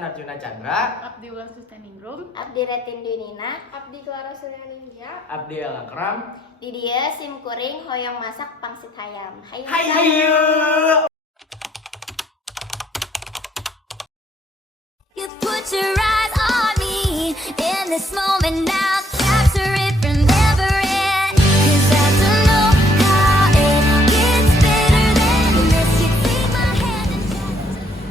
Sultan Arjuna Chandra. Abdi Ulang Susteningrum. Abdi Retin Dwinina. Abdi Clara Suryaningya. Abdi Alakram. Di dia sim kuring hoyong masak pangsit hayam. Hayu. Hayu. You put your eyes on me in this moment now. Capture it from never end. 'Cause I don't know how it gets better than this. You take my hand and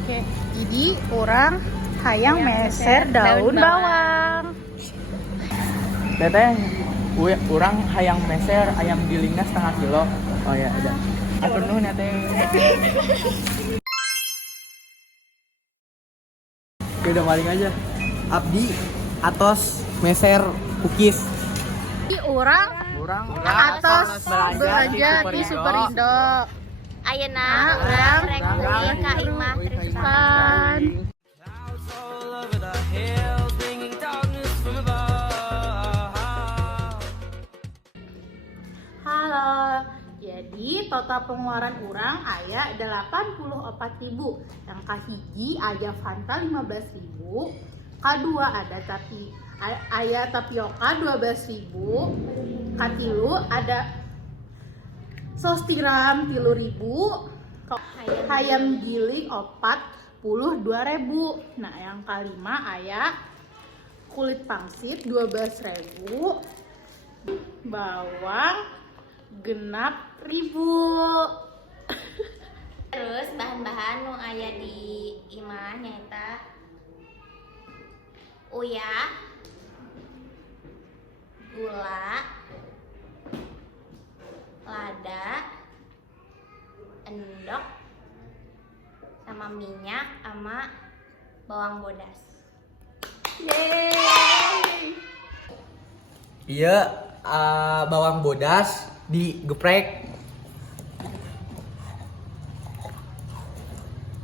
Oke, jadi orang hayang meser daun bawang. Teteh, urang hayang meser ayam gilingnya setengah kilo. Oh ya, ada. Atur nuhun ya teh. Oke, udah maling aja. Abdi atos meser cookies. Jadi orang atas belanja di Superindo. Ayeuna urang rek beli ka imah Trispan. Halo, jadi total pengeluaran orang aya 84.000. Yang kahiji aya Fanta 15.000, kedua ada aya tapioka 12.000, katilu ada sos tiram 3.000, hayam giling 42.000. Nah, yang kelima aya kulit pangsit 12.000, bawang 6.000. Terus bahan-bahan nu aya di imah nyaeta uyah, gula, lada, endok, sama minyak, sama bawang bodas. Iya, bawang bodas digeprek.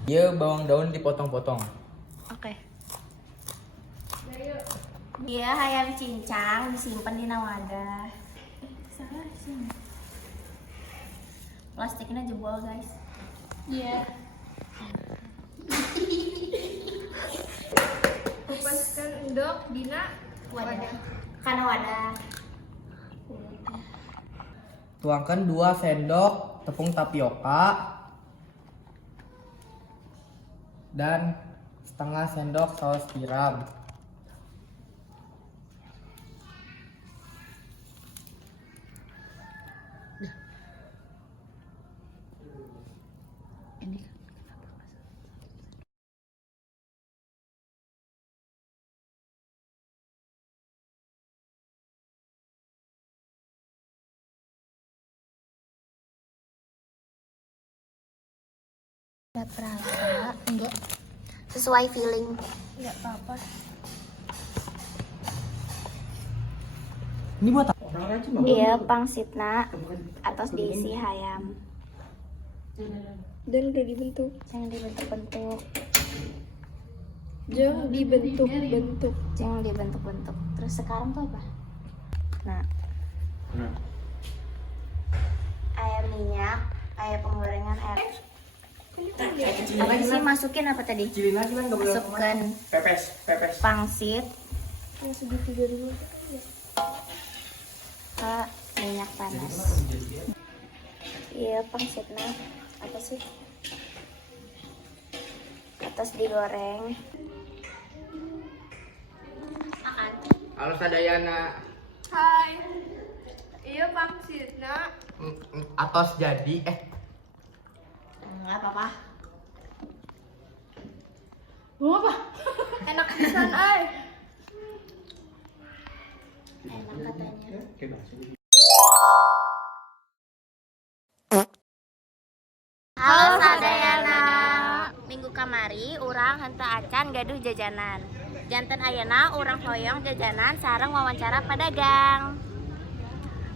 Iya, bawang daun dipotong-potong. Oke. Dia hayam cincang disimpan di wadah. Salah sih. Plastiknya jebol, guys. Iya. Kupaskan endok dina Wadah. Karena wadah. Tuangkan 2 sendok tepung tapioka dan setengah sendok saus tiram. Gak perasa, enggak. Sesuai feeling. Enggak apa-apa. Ini buat apa? Iya, pangsitna atas diisi hayam. dan udah dibentuk. Jangan dibentuk-bentuk. Jangan dibentuk-bentuk. Jangan dibentuk-bentuk. Terus sekarang tuh apa? Nah, ayam minyak, ayam penggorengan air. Apa sih masukin apa tadi? Cilin lagi kan, nggak boleh Masukkan pepes. pangsit Yang segitiga dulu. ke minyak panas. Iya, pangsitnya apa sih? Atas digoreng. Makan. Halo Sadayana. Hai. Iya pangsitna. Atos jadi Enggak apa-apa. Mau apa? Enak pisan ay. Enak katanya. Halo Sadayana. Minggu kamari urang henteu acan gaduh jajanan. Janten ayeuna urang hoyong jajanan sareng wawancara pedagang.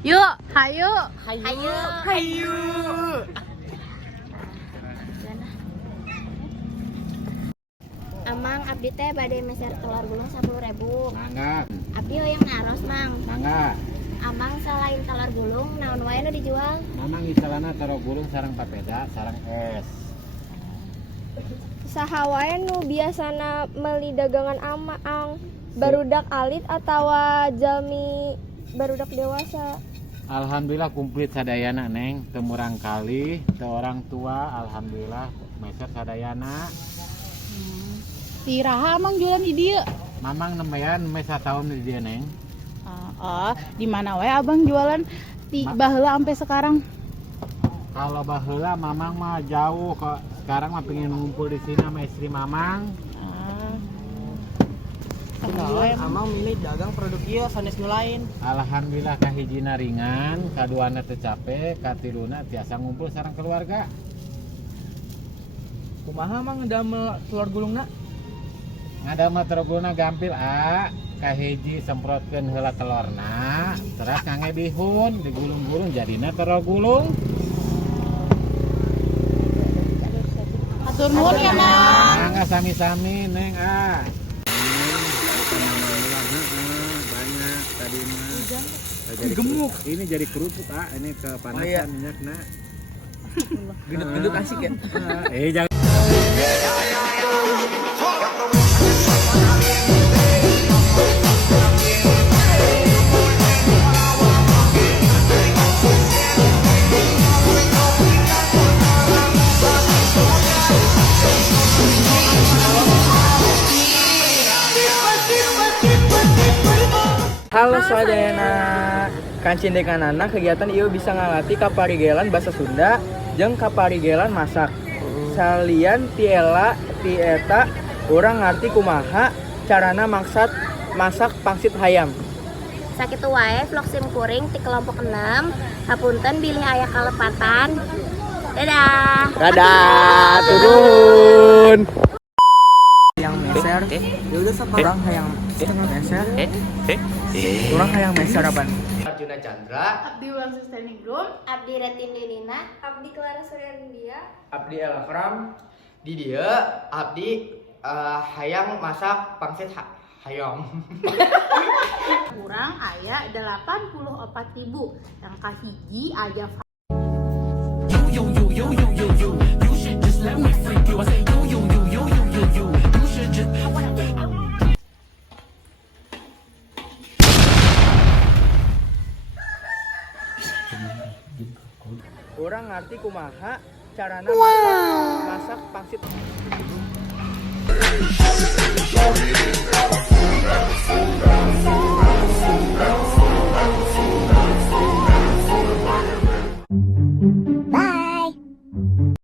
Yuk, hayu. Hayu. Amang abdi teh bade meser telur gulung 10.000. Mangga, Abdi hoyong naros, Mang. mangga. Amang selain telur gulung naon wae nu dijual? Mamang istilahna taro gulung sarang papeda, sarang es. saha wae nu biasana meuli dagangan amaang barudak alit atawa jalmi barudak dewasa. Alhamdulillah komplit sadayana Neng, temurang kali, te orang tua alhamdulillah meser sadayana. Si Raha emang jualan di dia. Mamang nemeyan mesa tahun di dia Neng. Di mana wae abang jualan di baheula sampai sekarang? Kalau baheula mamang mah jauh kok. Sekarang mah pengen ngumpul di sini sama istri mamang. Amang milih dagang produk ieu sanes nu lain. Alhamdulillah kahijina ringan, kaduana teu capek, katiluna tiasa ngumpul sareng keluarga. Kumaha mang ngedamel telur gulungna? Ngadamel telur gulungna gampil kahiji semprotkeun heula telurna, terus ngangge bihun, digulung-gulung jadina telur gulung. Atur nuhun ya, Nang. Mangga sami-sami Neng banyak tadi mah. Gemuk. Ini jadi kerupuk ini kepanasan minyakna. Gendut-gendut asik ya. Jangan. Halo sadayana, kancing dekanana kegiatan ieu bisa ngalatih kaparigelan basa Sunda jeung kaparigelan masak. Salian tiela tieta urang ngarti kumaha carana masak pangsit hayam. Sakitu wae vlog sim kuring ti kelompok 6. Hapunten bilih aya kalepatan. Dadah. Dadah, turun. Yang meser, orang hayang meser. Orang hayang meser apa? Arjuna Chandra, Abdi Ulang Standing Room. Abdi Retin Dinina. Abdi Clara Suryandia. Abdi Elfram, di dia Abdi hayang masak pangsit hayam. Kurang aya 84.000 yang kahiji aja. Orang ngerti kumaha carana masak pangsit.